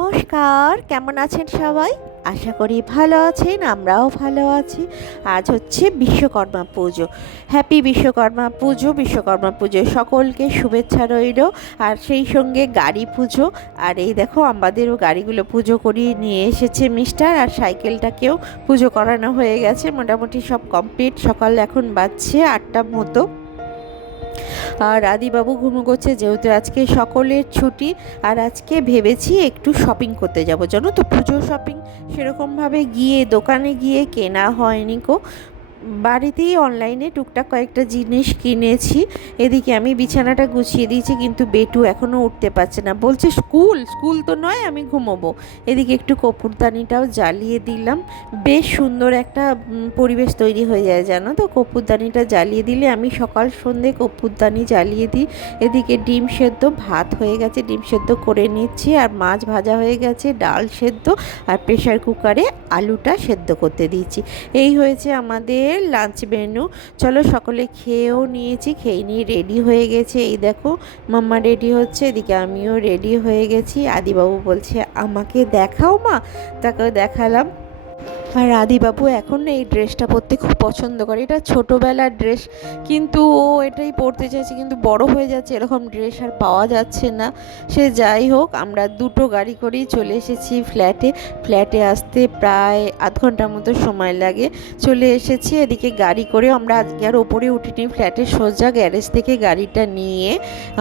নমস্কার, কেমন আছেন সবাই? আশা করি ভালো আছেন, আমরাও ভালো আছি। আজ হচ্ছে বিশ্বকর্মা পুজো। হ্যাপি বিশ্বকর্মা পুজো। বিশ্বকর্মা পুজো সকলকে শুভেচ্ছা রইল। আর সেই সঙ্গে গাড়ি পুজো। আর এই দেখো আমাদেরও গাড়িগুলো পুজো করিয়ে নিয়ে এসেছে মিস্টার, আর সাইকেলটাকেও পুজো করানো হয়ে গেছে। মোটামুটি সব কমপ্লিট। সকাল এখন বাজছে 8টার মতো। আর আদিবাবু ঘুমো করছে, যেহেতু আজকে সকলের ছুটি। আর আজকে ভেবেছি একটু শপিং করতে যাব, জানো তো, পুজো শপিং সেরকমভাবে গিয়ে দোকানে গিয়ে কেনা হয়নি কো। বাড়িতেই অনলাইনে টুকটাক কয়েকটা জিনিস কিনেছি। এদিকে আমি বিছানাটা গুছিয়ে দিয়েছি, কিন্তু বেটু এখনও উঠতে পারছে না, বলছে স্কুল স্কুল তো নয়, আমি ঘুমোবো। এদিকে একটু কপুরদানিটাও জ্বালিয়ে দিলাম। বেশ সুন্দর একটা পরিবেশ তৈরি হয়ে যায়, জানো তো, কপুরদানিটা জ্বালিয়ে দিলে। আমি সকাল সন্ধে কপুরদানি জ্বালিয়ে দিই। এদিকে ডিম সেদ্ধ, ভাত হয়ে গেছে, ডিম সেদ্ধ করে নিচ্ছি। আর মাছ ভাজা হয়ে গেছে, ডাল সেদ্ধ, আর প্রেশার কুকারে আলুটা সেদ্ধ করতে দিয়েছি। এই হয়েছে আমাদের লাঞ্চ মেনু। চলো, সকলে খেয়েও নিয়েছি, খেয়ে নিয়ে রেডি হয়ে গেছে। এই দেখো মাম্মা রেডি হচ্ছে, এদিকে আমিও রেডি হয়ে গেছি। আদিবাবু বলছে আমাকে দেখাও মা, তাকে দেখালাম। আর আদিবাবু এখন এই ড্রেসটা পরতে খুব পছন্দ করে। এটা ছোটোবেলার ড্রেস, কিন্তু ও এটাই পরতে চাইছে, কিন্তু বড় হয়ে যাচ্ছে, এরকম ড্রেস আর পাওয়া যাচ্ছে না। সে যাই হোক, আমরা দুটো গাড়ি করেই চলে এসেছি ফ্ল্যাটে। ফ্ল্যাটে আসতে প্রায় আধ ঘন্টার মতো সময় লাগে। চলে এসেছি। এদিকে গাড়ি করে আমরা আজকে আর ওপরে উঠিনি, ফ্ল্যাটের সোজা গ্যারেজ থেকে গাড়িটা নিয়ে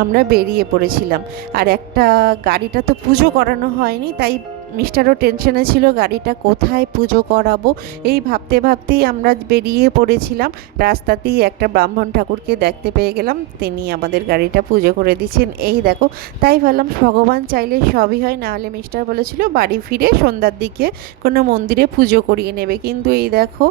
আমরা বেরিয়ে পড়েছিলাম। আর একটা গাড়িটা তো পুজো করানো হয়নি, তাই মিস্টারও টেনশনে ছিল গাড়িটা কোথায় পুজো করাবো। এই ভাবতে ভাবতেই আমরা বেরিয়ে পড়েছিলাম। রাস্তাতেই একটা ব্রাহ্মণ ঠাকুরকে দেখতে পেয়ে গেলাম, তিনি আমাদের গাড়িটা পুজো করে দিচ্ছেন। এই দেখো, তাই ভাবলাম ভগবান চাইলে সবই হয়, নাহলে মিস্টার বলেছিল বাড়ি ফিরে সন্ধ্যার দিকে কোনো মন্দিরে পুজো করিয়ে নেবে। কিন্তু এই দেখো,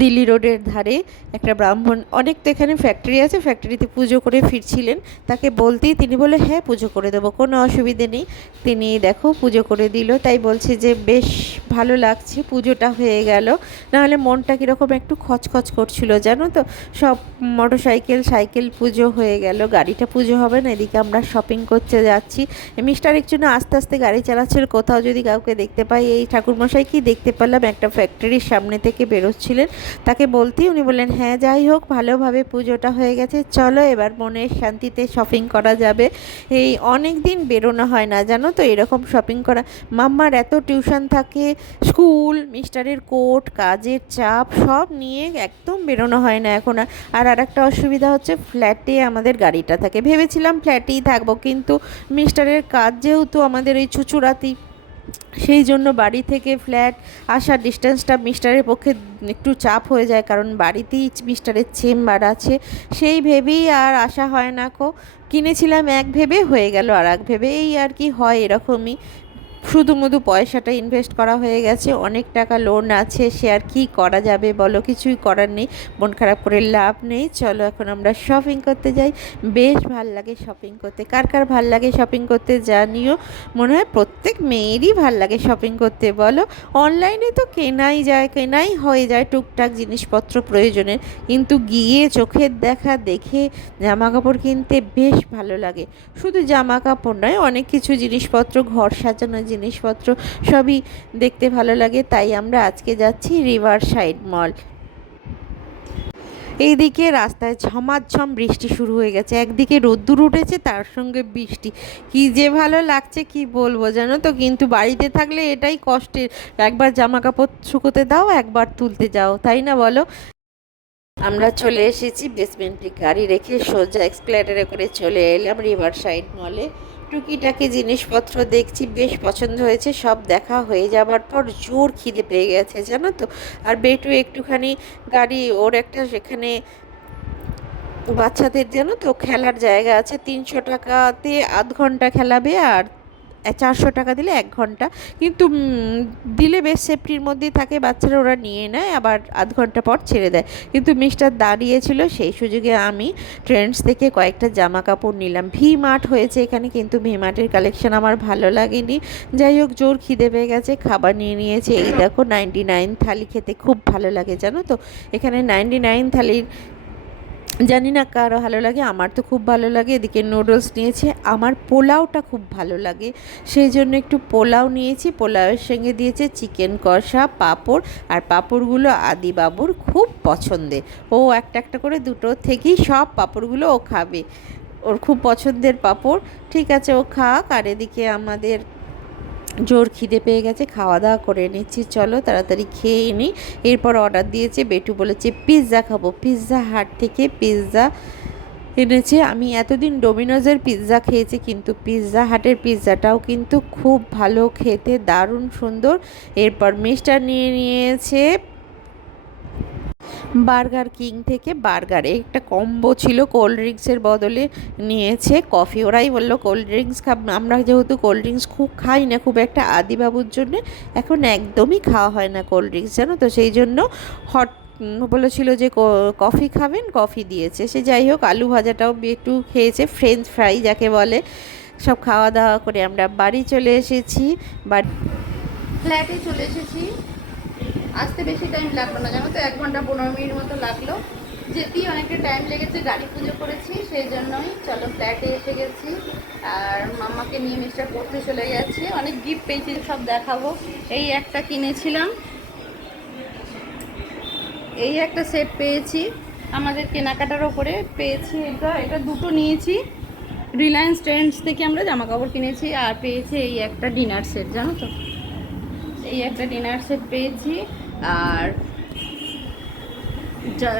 দিল্লি রোডের ধারে একটা ব্রাহ্মণ, অনেক তো এখানে ফ্যাক্টরি আছে, ফ্যাক্টরিতে পুজো করে ফিরছিলেন। তাকে বলতেই তিনি বলে হ্যাঁ পুজো করে দেবো, কোনো অসুবিধে নেই। তিনি দেখো পুজো করে দিল। তাই বলছে যে বেশ ভালো লাগছে, পুজোটা হয়ে গেল। নাহলে মনটা কীরকম একটু খচখচ করছিল, জানো তো। সব মোটরসাইকেল সাইকেল পুজো হয়ে গেল, গাড়িটা পুজো হবে না। এদিকে আমরা শপিং করতে যাচ্ছি। মিস্টার একটু না আস্তে আস্তে গাড়ি চালাচ্ছিল, কোথাও যদি কাউকে দেখতে পাই। এই ঠাকুরমশাইকেই দেখতে পেলাম, একটা ফ্যাক্টরির সামনে থেকে বেরোচ্ছিলেন। তাকে বলতেই উনি বললেন হ্যাঁ যাই হোক, ভালোভাবে পুজোটা হয়ে গেছে, চলো এবার মনের শান্তিতে শপিং করা যাবে। এই অনেক দিন বেরোনো হয় না, জানো তো, এরকম শপিং করা। মাম্মার এত টিউশন থাকে, স্কুল, মিস্টারের কোর্ট, কাজের চাপ সব নিয়ে একদম বেরোনো হয় না এখন। আর একটা অসুবিধা হচ্ছে, ফ্ল্যাটে আমাদের গাড়িটা থাকে। ভেবেছিলাম ফ্ল্যাটেই থাকবো, কিন্তু মিস্টারের কাজ যেহেতু আমাদের এই চুচুড়াতেই, সেই জন্য বাড়ি থেকে ফ্ল্যাট আসার ডিস্টেন্সটা মিস্টারের পক্ষে একটু চাপ হয়ে যায়, কারণ বাড়িতেই মিস্টারের চেম্বার আছে। সেই ভেবেই আর আসা হয় না কো। কিনেছিলাম এক ভেবে, হয়ে গেল আর এক ভেবে, এই আর কি হয়, এরকমই। শুধু মধু পয়সাটা ইনভেস্ট করা হয়ে গেছে, অনেক টাকা লোন আছে, সে আর কি করা যাবে বলো, কিছুই করার নেই। মন খারাপ করে লাভ নেই। চলো এখন আমরা শপিং করতে যাই। বেশ ভাল লাগে শপিং করতে। কার কার ভাল লাগে শপিং করতে জানিও। মনে হয় প্রত্যেক মেয়েরই ভাল লাগে শপিং করতে, বলো। অনলাইনে তো কেনাই যায়, কেনাই হয়ে যায় টুকটাক জিনিসপত্র প্রয়োজনের, কিন্তু গিয়ে চোখের দেখা দেখে জামা কাপড় কিনতে বেশ ভালো লাগে। শুধু জামা কাপড় নয়, অনেক কিছু জিনিসপত্র, ঘর সাজানোর জিনিসপত্র সবই দেখতে ভালো লাগে। তাই আমরা আজকে যাচ্ছি রিভার সাইড মল। এইদিকে রাস্তায় ঝমাঝম বৃষ্টি শুরু হয়ে গেছে, একদিকে রোদ্দুর উঠেছে, তার সঙ্গে বৃষ্টি। কি যে ভালো লাগছে কি বলবো, জানো তো। কিন্তু বাড়িতে থাকলে এটাই কষ্টের, একবার জামা কাপড় শুকোতে দাও, একবার তুলতে যাও, তাই না বলো। আমরা চলে এসেছি বেসমেন্টে, গাড়ি রেখে সোজা এক্সপ্লেটারে করে চলে এলাম রিভার সাইড মলে। টুকিটাকি জিনিসপত্র দেখছি, বেশ পছন্দ হয়েছে। সব দেখা হয়ে যাবার পর জোর খিদে পেয়ে গেছে, জানো তো। আর বেটু একটুখানি গাড়ি, ওর একটা সেখানে বাচ্চাদের, জানো তো, খেলার জায়গা আছে। 300 টাকাতে আধ ঘন্টা খেলাবে, আর 400 টাকা দিলে 1 ঘন্টা। কিন্তু দিলে বেশ সেফটির মধ্যেই থাকে, বাচ্চারা ওরা নিয়ে নেয়, আবার আধ ঘন্টা পর ছেড়ে দেয়। কিন্তু মিস্টার দাঁড়িয়েছিল, সেই সুযোগে আমি ট্রেন্ডস থেকে কয়েকটা জামা কাপড় নিলাম। ভি মার্ট হয়েছে এখানে, কিন্তু ভি মার্টের কালেকশন আমার ভালো লাগেনি। যাই হোক, জোর খিদে পেয়ে গেছে, খাবার নিয়ে নিয়েছে। এই দেখো 99 থালি খেতে খুব ভালো লাগে, জানো তো। এখানে 99 থালির জানি না কারো ভালো লাগে, আমার তো খুব ভালো লাগে। এদিকে নুডলস নিয়েছি, আমার পোলাওটা খুব ভালো লাগে, সেই জন্য একটু পোলাও নিয়েছি। পোলাওয়ের সঙ্গে দিয়েছে চিকেন কষা, পাঁপড়, আর পাঁপড়গুলো আদিবাবুর খুব পছন্দের। ও একটা একটা করে দুটো থেকেই সব পাঁপড়গুলো ও খাবে, ওর খুব পছন্দের পাঁপড়। ঠিক আছে, ও খাক। আর এদিকে আমাদের জোর খিদে পেয়ে গেছে, খাওয়া দাওয়া করে নিচ্ছি, চলো তাড়াতাড়ি খেয়ে নিই। এরপর অর্ডার দিয়েছে, বেটু বলেছে পিৎজা খাবো, পিৎজা হাট থেকে পিৎজা এনেছে। আমি এতদিন ডোমিনোজের পিৎজা খেয়েছি, কিন্তু পিৎজা হাটের পিৎজাটাও কিন্তু খুব ভালো খেতে, দারুণ সুন্দর। এরপর মিস্টার নিয়ে নিয়েছে বার্গার কিং থেকে বার্গার, একটা কম্বো ছিল, কোল্ড ড্রিঙ্কসের বদলে নিয়েছে কফি। ওরাই বললো কোল্ড ড্রিঙ্কস খাব, আমরা যেহেতু কোল্ড ড্রিঙ্কস খুব খাই না খুব একটা, আদিবাবুর জন্য এখন একদমই খাওয়া হয় না কোল্ড ড্রিঙ্কস, জানো তো, সেই জন্য হট বলেছিল যে কফি খাবেন, কফি দিয়েছে। সে যাই হোক, আলু ভাজাটাও একটু খেয়েছে, ফ্রেঞ্চ ফ্রাই যাকে বলে। সব খাওয়া দাওয়া করে আমরা বাড়ি চলে এসেছি, বাড়ি ফ্ল্যাটে চলে এসেছি। আসতে বেশি টাইম লাগলো না, জানো তো, 1 ঘন্টা 15 মিনিট মতো লাগলো। যেতেই অনেকটা টাইম লেগেছে, গাড়ি পুজো করেছি সেই জন্যই। চলো ফ্ল্যাটে এসে গেছি, আর মাম্মাকে নিয়ে মিস্টার পড়তে চলে গেছে। অনেক গিফট পেয়েছি, সব দেখাবো। এই একটা কিনেছিলাম, এই একটা সেট পেয়েছি, আমাদের কেনাকাটার ওপরে পেয়েছি। এটা দুটো নিয়েছি, রিলায়েন্স ট্রেন্ডস থেকে আমরা জামা কাপড় কিনেছি। আর পেয়েছি এই একটা ডিনার সেট, জানো তো, এই একটা ডিনার সেট পেয়েছি। আর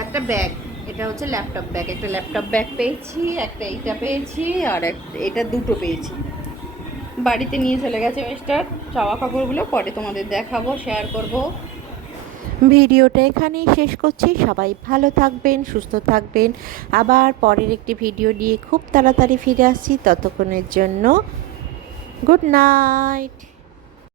একটা ব্যাগ, এটা হচ্ছে ল্যাপটপ ব্যাগ, একটা ল্যাপটপ ব্যাগ পেয়েছি, একটা এইটা পেয়েছি, আর এটা দুটো পেয়েছি। বাড়িতে নিয়ে চলে গেছে মিস্টার। চাওয়া কাপড়গুলো পরে তোমাদের দেখাবো, শেয়ার করব। ভিডিওটা এখানেই শেষ করছি। সবাই ভালো থাকবেন, সুস্থ থাকবেন। আবার পরের একটি ভিডিও নিয়ে খুব তাড়াতাড়ি ফিরে আসছি। ততক্ষণের জন্য গুড নাইট।